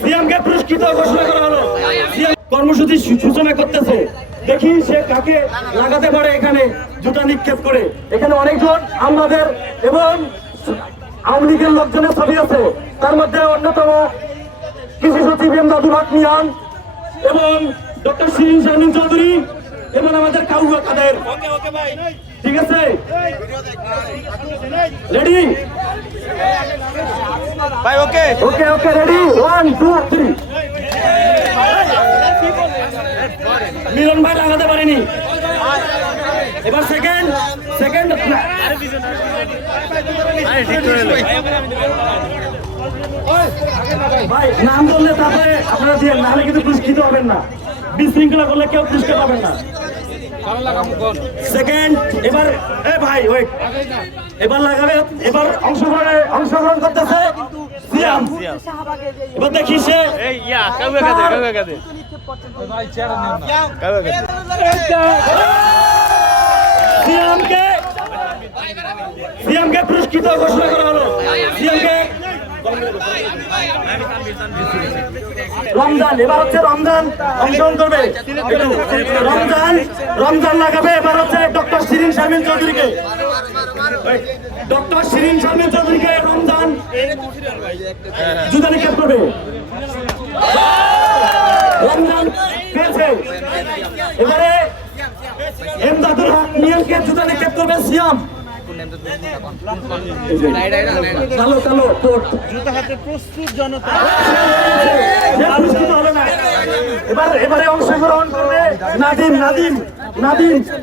সিএমকে পুরস্কৃত ঘোষণা করা হলো। কর্মসূচি সূচনা করতেছে, দেখি সে কাকে লাগাতে পারে। এখানে জুতা নিক্ষেপ করে এখানে অনেকজন আমাদের এবং আওয়ামী লীগের লোকজনের ছবি আছে, তার মধ্যে অন্যতম কৃষি সচিব এমদাদুল হক মিয়ান এবং ডক্টর শিরিন শারমিন চৌধুরী এবং আমাদের কাউয়া কাদের। ঠিক আছে, রেডি ভাই? ওকে ওকে ওকে রেডি, 1 2 3। মিলন ভাই লাগাতে পারেনি, এবার সেকেন্ড ভাই নাম বললে তারপরে আপনারা দিয়ে, নাহলে কিন্তু পুরস্কৃত হবেন না। বিশৃঙ্খলা করলে কেউ পুরস্কার পাবেন না। সেকেন্ড এবার ভাই ওয়েট, এবার লাগাবে, এবার অংশগ্রহণ করতেছে সিয়াম। এবার দেখি সে সিএমকে পুরস্কৃত ঘোষণা করা হলো। সিএমকে রমজান, এবার হচ্ছে রমজান অংশগ্রহণ করবে। রমজান লাগাবে, এবার হচ্ছে ডক্টর শিরিন শারমিন চৌধুরীকে। ডক্টর শিরিন শারমিন চৌধুরীকে রমজান জুতা নিক্ষেপ করবে। রমজান পেয়েছে, এবারে এমদাদুল হক মিয়ানকে জুতা নিক্ষেপ করবে সিয়াম। কালো কোট, জুতা হাতে প্রস্তুত জনতা। এবারে অংশগ্রহণ করবে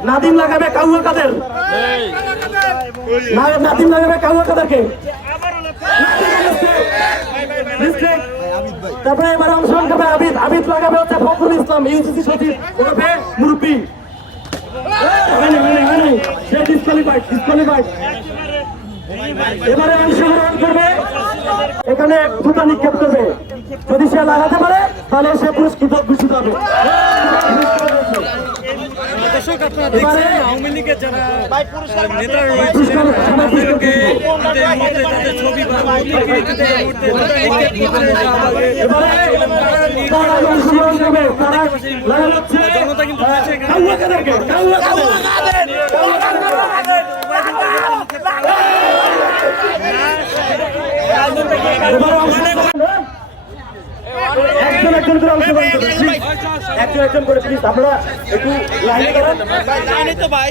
নাদিম লাগাবে কাউয়া কাদের। নাদিম লাগাবে কাউয়া কাদেরকে। তারপরে এবারে অংশগ্রহণ করবে আবিদ লাগাবে হচ্ছে ফখরুল ইসলাম, ইউসিসি সচিব ওরফে মুরব্বী। এবারে অংশগ্রহণ করবে, এখানে জুতা নিক্ষেপ করবে। যদি সে লাগাতে পারে তাহলে সে পুরস্কৃত ঘোষিত হবে। দর্শক, আপনারা দেখছেন আওয়ামী লীগের যারা নেতারা রয়েছে তাদের ছবি বা জনতা কিন্তু রয়েছে একজন করে অংশগ্রহণ করবে, একজন করে প্লিজ আপনারা একটু লাইনে দাঁড়ান। তো ভাই